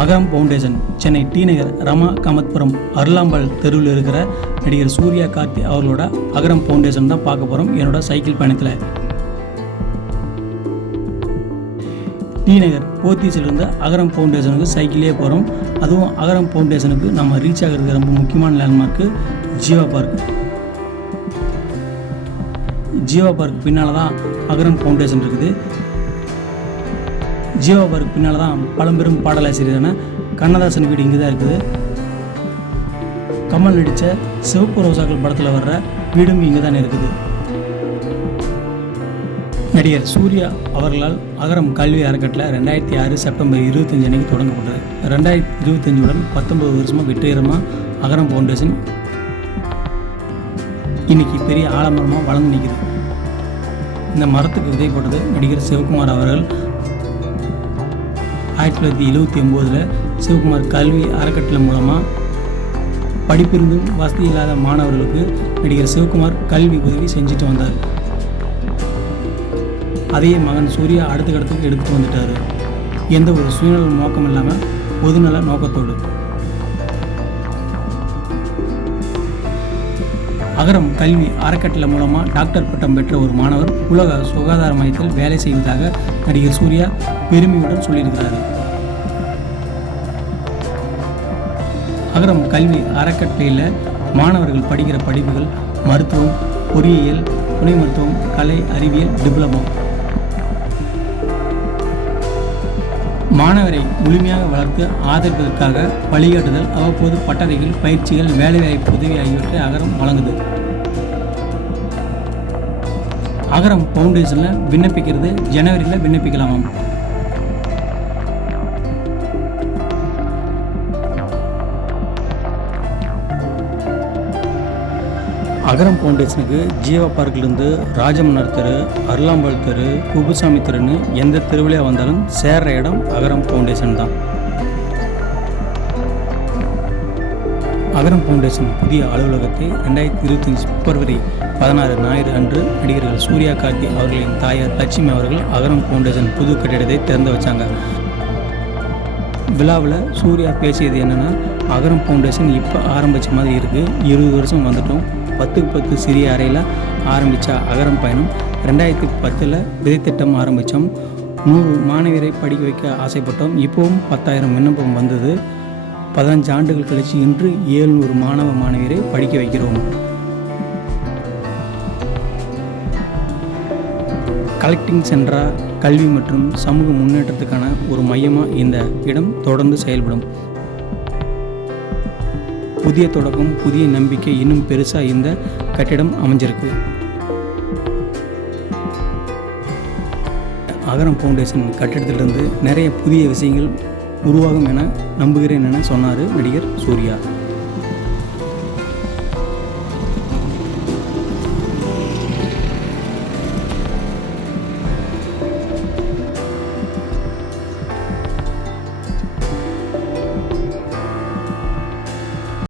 அகரம் foundation Chennai T Nagar Rama Kamathpuram Arulambal தெருவில் இருக்கிற நடிகர் சூர்யா கார்த்தி அவர்களோட அகரம் ஃபவுண்டேஷன் தான் பார்க்க போகிறோம் என்னோட சைக்கிள் பயணத்தில். டி நகர் போத்தீஸிலிருந்து அகரம் ஃபவுண்டேஷனுக்கு சைக்கிளே போகிறோம் அதுவும் அகரம் ஃபவுண்டேஷனுக்கு நம்ம ரீச் ஆகிறது ரொம்ப முக்கியமான landmark Jeeva park. Jeeva park பின்னால் தான் அகரம் ஃபவுண்டேஷன் இருக்குது. ஜீவா பார்க் பின்னால் தான் பழம்பெரும் பாடலாசிரியரான கண்ணதாசன் வீடு இங்கே தான் இருக்குது. கமல் நடித்த சிவப்பு ரோசாக்கள் படத்தில் வர்ற வீடும் இங்கே தான் இருக்குது. நடிகர் சூர்யா அவர்களால் அகரம் கல்வி அறக்கட்டில் ரெண்டாயிரத்தி ஆறு செப்டம்பர் இருபத்தஞ்சு அன்னைக்கு தொடங்கப்பட்டது. ரெண்டாயிரத்தி இருபத்தஞ்சுடன் பத்தொன்பது வருஷமாக வெற்றிகரமாக அகரம் ஃபவுண்டேஷன் இன்னைக்கு பெரிய ஆலமரமாக வளர்ந்து நிற்கிது இந்த மரத்துக்கு விதை போட்டது நடிகர் சிவகுமார் அவர்கள். ஆயிரத்தி தொள்ளாயிரத்தி எழுபத்தி ஒம்போதில் சிவகுமார் கல்வி அறக்கட்டளை மூலமாக படிப்பிருந்தும் வசதி இல்லாத மாணவர்களுக்கு நடிகர் சிவகுமார் கல்வி உதவி செஞ்சுட்டு வந்தார். அதையே மகன் சூர்யா அடுத்த கடத்துக்கு எடுத்துட்டு வந்துட்டார். எந்த ஒரு சுயநல நோக்கம் இல்லாமல் பொதுநல நோக்கத்தோடு அகரம் கல்வி அறக்கட்டளை மூலமாக டாக்டர் பட்டம் பெற்ற ஒரு மாணவர் உலக சுகாதார மையத்தில் வேலை செய்வதாக நடிகர் சூர்யா பெருமையுடன் சொல்லியிருக்கிறார். அகரம் கல்வி அறக்கட்டளையில் மாணவர்கள் படிக்கிற படிப்புகள் மருத்துவம் பொறியியல் துணை மருத்துவம் கலை அறிவியல் டிப்ளமோ. மாணவரை முழுமையாக வளர்த்து ஆதரிப்பதற்காக வழிகாட்டுதல் அவ்வப்போது பட்டறைகள் பயிற்சிகள் வேலைவாய்ப்பு உதவி ஆகியவற்றை அகரம் வழங்குது. அகரம் ஃபவுண்டேஷனில் விண்ணப்பிக்கிறது ஜனவரியில் விண்ணப்பிக்கலாமாம். அகரம் ஃபவுண்டேஷனுக்கு ஜீவா பார்க்லேருந்து ராஜமன்னர் தெரு அருளாம்பாள் தெரு குபுசாமி தெருன்னு எந்த தெருவிலே வந்தாலும் சேர்ற இடம் அகரம் ஃபவுண்டேஷன் தான். அகரம் ஃபவுண்டேஷன் புதிய அலுவலகத்தை ரெண்டாயிரத்தி இருபத்தஞ்சு பிப்ரவரி பதினாறு ஞாயிறு அன்று நடிகர்கள் சூர்யா கார்த்தி அவர்களின் தாயார் லட்சுமி அவர்கள் அகரம் ஃபவுண்டேஷன் புது கட்டிடத்தை திறந்து வச்சாங்க. விழாவில் சூர்யா பேசியது என்னென்னா அகரம் ஃபவுண்டேஷன் இப்போ ஆரம்பித்த மாதிரி இருக்குது இருபது வருஷம் வந்துட்டோம். பத்துக்கு பத்து சிறிய அறையில் ஆரம்பித்த அகரம் பயணம் ரெண்டாயிரத்தி பத்தில் விதைத்திட்டம் ஆரம்பித்தோம் நூறு மாணவியரை படிக்க வைக்க ஆசைப்பட்டோம். இப்போவும் பத்தாயிரம் விண்ணப்பம் வந்தது. பதினஞ்சு ஆண்டுகள் கழித்து இன்று ஏழ்நூறு மாணவ மாணவியரை படிக்க வைக்கிறோம். கலெக்டிங் சென்டரா கல்வி மற்றும் சமூக முன்னேற்றத்துக்கான ஒரு மையமாக இந்த இடம் தொடர்ந்து செயல்படும். புதிய தொடக்கம் புதிய நம்பிக்கை இன்னும் பெருசாக இந்த கட்டிடம் அமைஞ்சிருக்கு அகரம் ஃபவுண்டேஷன் கட்டிடத்திலிருந்து நிறைய புதிய விஷயங்கள் உருவாகும் என நம்புகிறேன் என சொன்னார் நடிகர் சூர்யா.